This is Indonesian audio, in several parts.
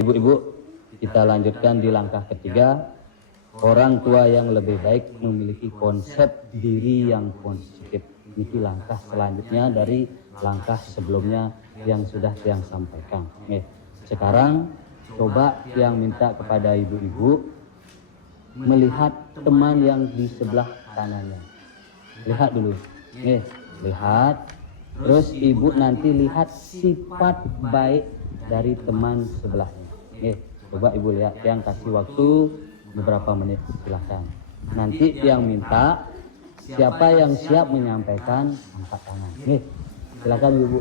Ibu-ibu, kita lanjutkan di langkah ketiga. Orang tua yang lebih baik memiliki konsep diri yang positif. Ini langkah selanjutnya dari langkah sebelumnya yang sudah yang sampaikan. Sekarang coba yang minta kepada ibu-ibu melihat teman yang di sebelah kanannya. Lihat dulu. Lihat. Terus ibu nanti lihat sifat baik dari teman sebelahnya. Coba ibu lihat, yang kasih waktu beberapa menit, silahkan. Nanti yang minta, siapa yang siap menyampaikan, angkat tangan. Silahkan ibu.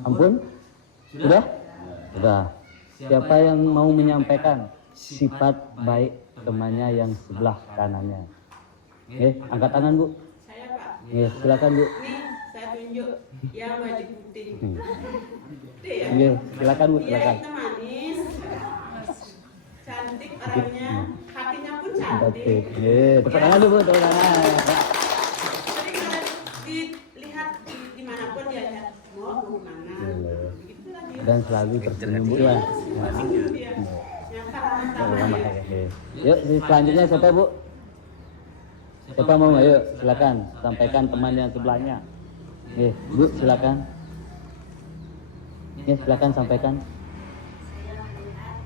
Ampun? Sudah? Sudah. Siapa yang mau menyampaikan sifat baik temannya yang sebelah kanannya? Angkat tangan, Bu. Saya, Pak. Silakan, Bu. Nih, saya tunjuk yang baju putih. Silakan, Bu. Dia Silakan. itu manis, cantik orangnya, hatinya pun cantik. Tepuk tangan dulu, Bu. Tepuk tangan. Jadi kalau dilihat dimanapun dia lihat, mau kemana? Begitulah dia. Dan selalu tersenyum, Bu, ya. Dia. Yang pertama. Yuk, selanjutnya siapa, Bu? Siapa mau? Ayo, silakan sampaikan teman yang sebelahnya. Bu, silakan. Silakan sampaikan. Saya melihat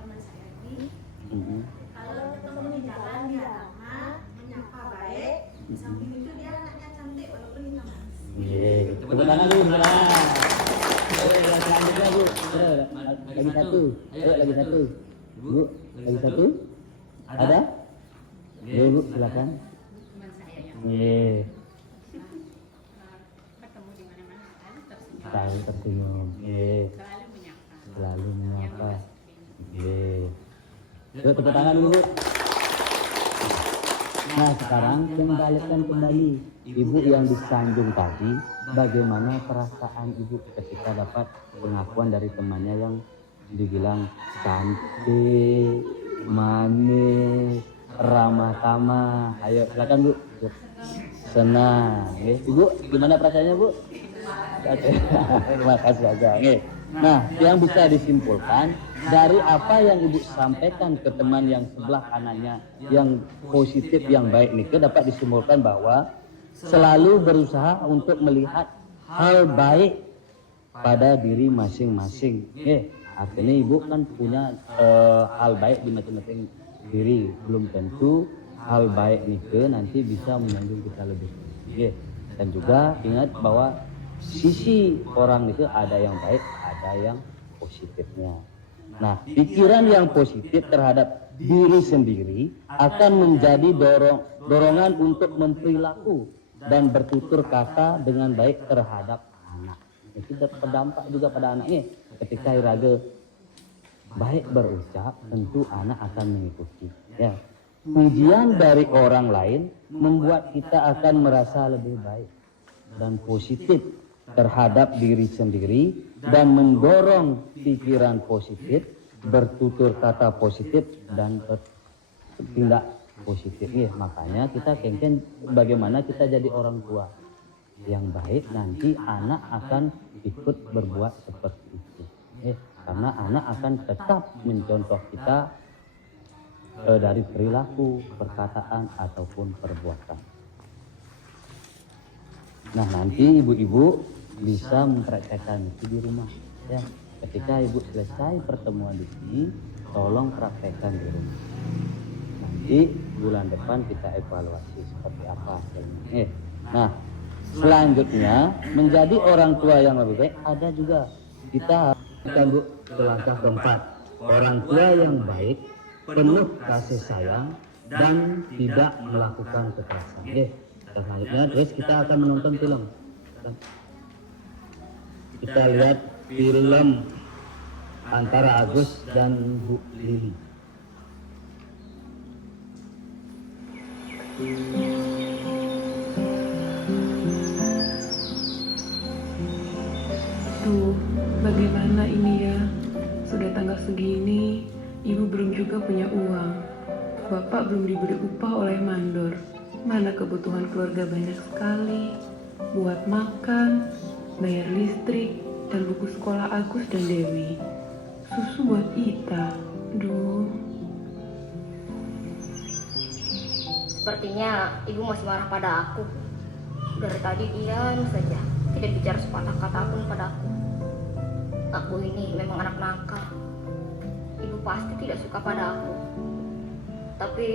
teman saya ini, kalau ketemu di jalan dia ramah, menyapa baik, di samping itu dia anaknya cantik walaupun hitam manis. Tepuk tangan dulu, selanjutnya, Bu. Lagi satu. Ayo, lagi satu. Bu, lagi satu. Ada? Bu, silakan. Teman saya yang ketemu di mana-mana selalu tersenyum, Selalu tersenyum. selalu menyapa. Selalu menyapa. Yang Yuk, tepuk tangan dulu. Nah, sekarang kembalikan kembali ibu yang disanjung tadi. Bagaimana perasaan ibu ketika dapat pengakuan dari temannya yang dibilang cantik, manis, ramah tamah. Ayo, silakan, Bu. Senang. Ibu, gimana perasaannya, Bu? Terima kasih aja. Nah, yang bisa disimpulkan dari apa yang ibu sampaikan ke teman yang sebelah kanannya yang positif, yang baik nih, dapat disimpulkan bahwa selalu berusaha untuk melihat hal baik pada diri masing-masing. Artinya ibu kan punya hal baik di masing-masing diri, belum tentu hal baik nih nanti bisa menyanjung kita lebih. Dan juga ingat bahwa sisi orang itu ada yang baik, ada yang positifnya. Nah, pikiran yang positif terhadap diri sendiri akan menjadi dorongan untuk memperilaku dan bertutur kata dengan baik terhadap anak. Itu berdampak juga pada anaknya. Ketika iraga baik berucap, tentu anak akan mengikuti. Ya. Pujian dari orang lain membuat kita akan merasa lebih baik dan positif terhadap diri sendiri dan mendorong pikiran positif, bertutur kata positif dan bertindak positif. Makanya kita kengken bagaimana kita jadi orang tua yang baik, nanti anak akan ikut berbuat seperti itu. Karena anak akan tetap mencontoh kita dari perilaku, perkataan ataupun perbuatan. Nah, nanti ibu-ibu bisa mempraktekkan itu di rumah. Ya, ketika ibu selesai pertemuan di sini, tolong praktekkan di rumah. Nanti bulan depan kita evaluasi seperti apa hasilnya. Nah, selanjutnya menjadi orang tua yang lebih baik ada juga kita Bu ke langkah keempat. Orang tua yang baik, penuh kasih sayang dan tidak melakukan kekerasan. Selanjutnya terus kita akan menonton film. Kita lihat film antara Agus dan Bu Lili. Duh, bagaimana ini ya? Sudah tanggal segini, ibu belum juga punya uang. Bapak belum diberi upah oleh mandor. Mana kebutuhan keluarga banyak sekali. Buat makan, bayar listrik, dan buku sekolah Agus dan Dewi. Susu buat Ita. Duh. Sepertinya ibu masih marah pada aku. Dari tadi diam saja, tidak bicara sepatah kata pun padaku. Aku ini memang anak nakal. Ibu pasti tidak suka pada aku. Tapi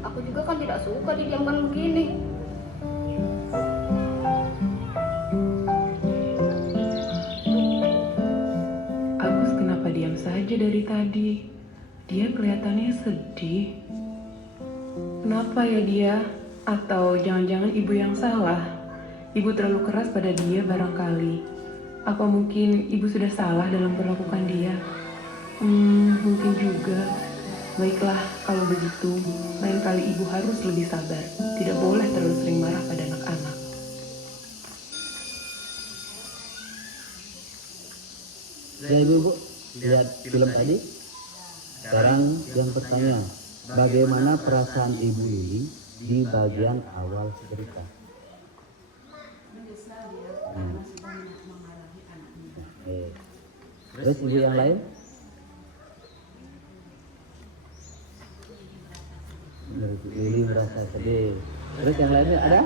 aku juga kan tidak suka didiamkan begini. Agus kenapa diam saja dari tadi? Dia kelihatannya sedih. Kenapa ya dia? Atau jangan-jangan ibu yang salah? Ibu terlalu keras pada dia barangkali. Apa mungkin ibu sudah salah dalam perlakukan dia? Mungkin juga. Baiklah, kalau begitu, lain kali ibu harus lebih sabar. Tidak boleh terlalu sering marah pada anak-anak. Ya ibu, lihat film tadi. Sekarang yang bertanya, bagaimana perasaan ibu Lili di bagian awal cerita? Oke. Terus ibu yang lain? Lili merasa sedih. Terus yang lainnya ada?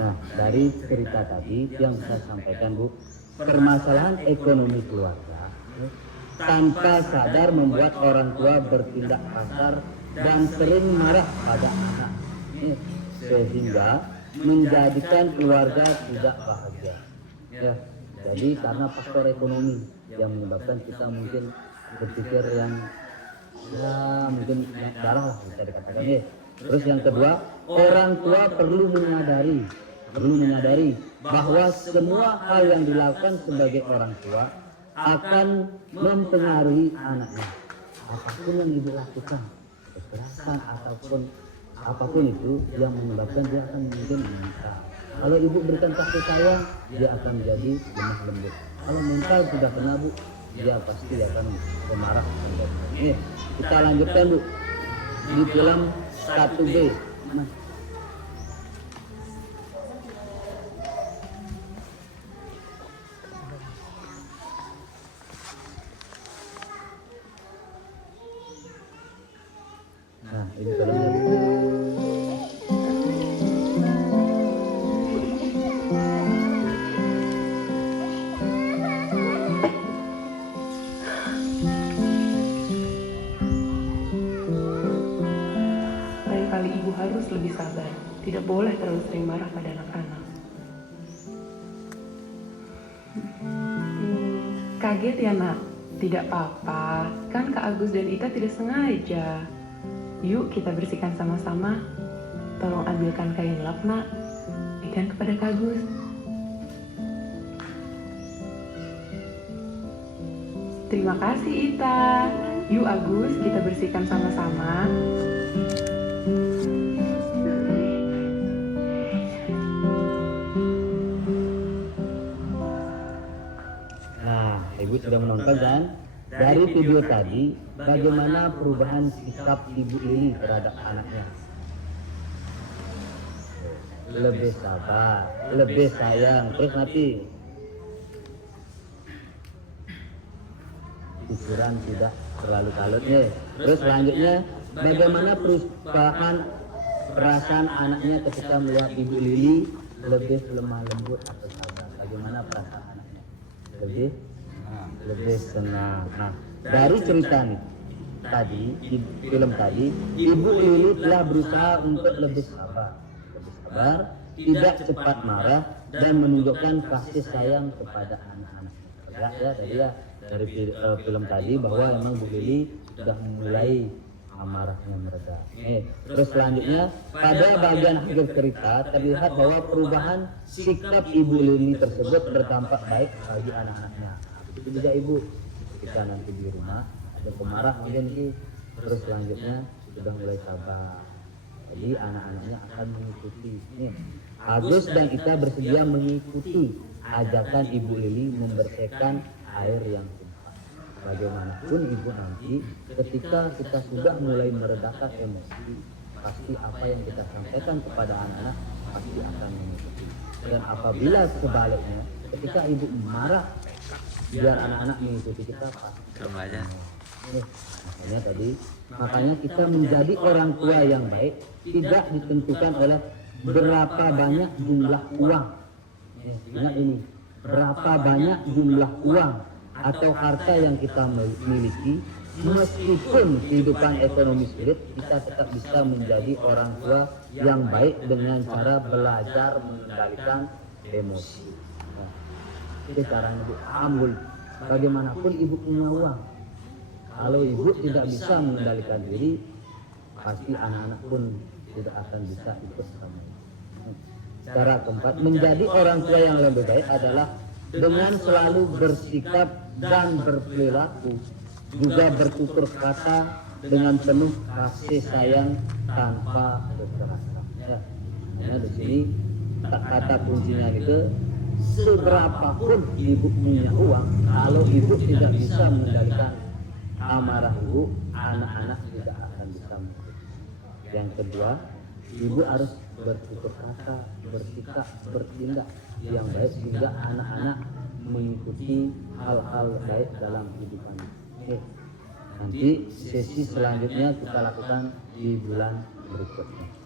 Nah, dari cerita tadi yang saya sampaikan Bu, permasalahan ekonomi keluarga tanpa sadar membuat orang tua bertindak kasar dan sering marah pada anak, sehingga menjadikan keluarga tidak bahagia. Ya, jadi karena faktor ekonomi yang menyebabkan kita mungkin berpikir yang ya mungkin darah lah bisa dikatakan ya. Terus yang kedua, orang tua perlu menyadari bahwa semua hal yang dilakukan sebagai orang tua akan mempengaruhi anaknya. Apapun yang ibu lakukan, kekerasan ataupun apapun itu yang menyebabkan dia akan mungkin mental. Kalau ibu berikan kasih sayang, dia akan menjadi lemah lembut. Kalau mental sudah kena Bu, dia pasti akan pemarah. Kita lanjutkan Bu di film 1B. Nah, ini filmnya Bu. Lain kali ibu harus lebih sabar. Tidak boleh terlalu sering marah pada anak-anak. Kaget ya nak? Tidak apa-apa. Kan Kak Agus dan Ita tidak sengaja. Yuk kita bersihkan sama-sama. Tolong ambilkan kain lap nak. Berikan kepada Kak Agus. Terima kasih Ita. Yuk Agus, kita bersihkan sama-sama. Nah, ibu sudah menonton kan? Dari video tadi, bagaimana perubahan sikap ibu Lili terhadap anaknya? Lebih sabar, lebih sayang, terus nanti pikiran tidak terlalu kalut nih. Terus selanjutnya, bagaimana perubahan perasaan anaknya ketika melihat ibu Lili lebih lemah lembut atau sabar? Bagaimana perasaan anaknya? Lebih senang. Nah, dari cerita nih tadi di film tadi, ibu Lili telah berusaha untuk lebih sabar, tidak cepat marah dan menunjukkan kasih sayang kepada anak-anaknya. Dari film tadi bahwa emang Bu Lili sudah mulai amarahnya mereda. Terus selanjutnya pada bagian akhir cerita terlihat bahwa perubahan sikap ibu Lili tersebut berdampak baik bagi anak-anaknya. Begitu juga ibu, kita nanti di rumah ada pemarah mungkin sih, terus selanjutnya sudah mulai sabar. Jadi anak-anaknya akan mengikuti. Nih, Agus dan Ita bersedia mengikuti ajakan Ibu Lili membersihkan air yang tumpah. Bagaimanapun ibu nanti ketika kita sudah mulai meredakan emosi, pasti apa yang kita sampaikan kepada anak-anak pasti akan mengikuti. Dan apabila sebaliknya, ketika ibu marah biar anak-anak mengikuti kita, pasti makanya kita menjadi orang tua yang baik tidak ditentukan oleh berapa banyak jumlah uang. Ingat ini, berapa banyak jumlah uang atau harta yang kita miliki. Meskipun kehidupan ekonomi sulit, kita tetap bisa menjadi orang tua yang baik dengan cara belajar mengendalikan emosi. Itu caranya ibu ambil. Bagaimanapun ibu punya uang, kalau ibu tidak bisa mengendalikan diri, pasti anak-anak pun tidak akan bisa ikut sama ibu. Cara keempat, menjadi orang tua yang lebih baik adalah dengan selalu bersikap dan berperilaku, juga bertutur kata dengan penuh kasih sayang tanpa kekerasan. Ya, di sini kata kuncinya itu, seberapapun ibu punya uang, kalau ibu tidak bisa mengendalikan amarah ibu, anak-anak tidak akan bisa mengikuti. Yang kedua, ibu harus bertutur kata, bersikap, bertindak yang baik sehingga anak-anak mengikuti hal-hal baik dalam kehidupan. Oke. Nanti sesi selanjutnya kita lakukan di bulan berikutnya.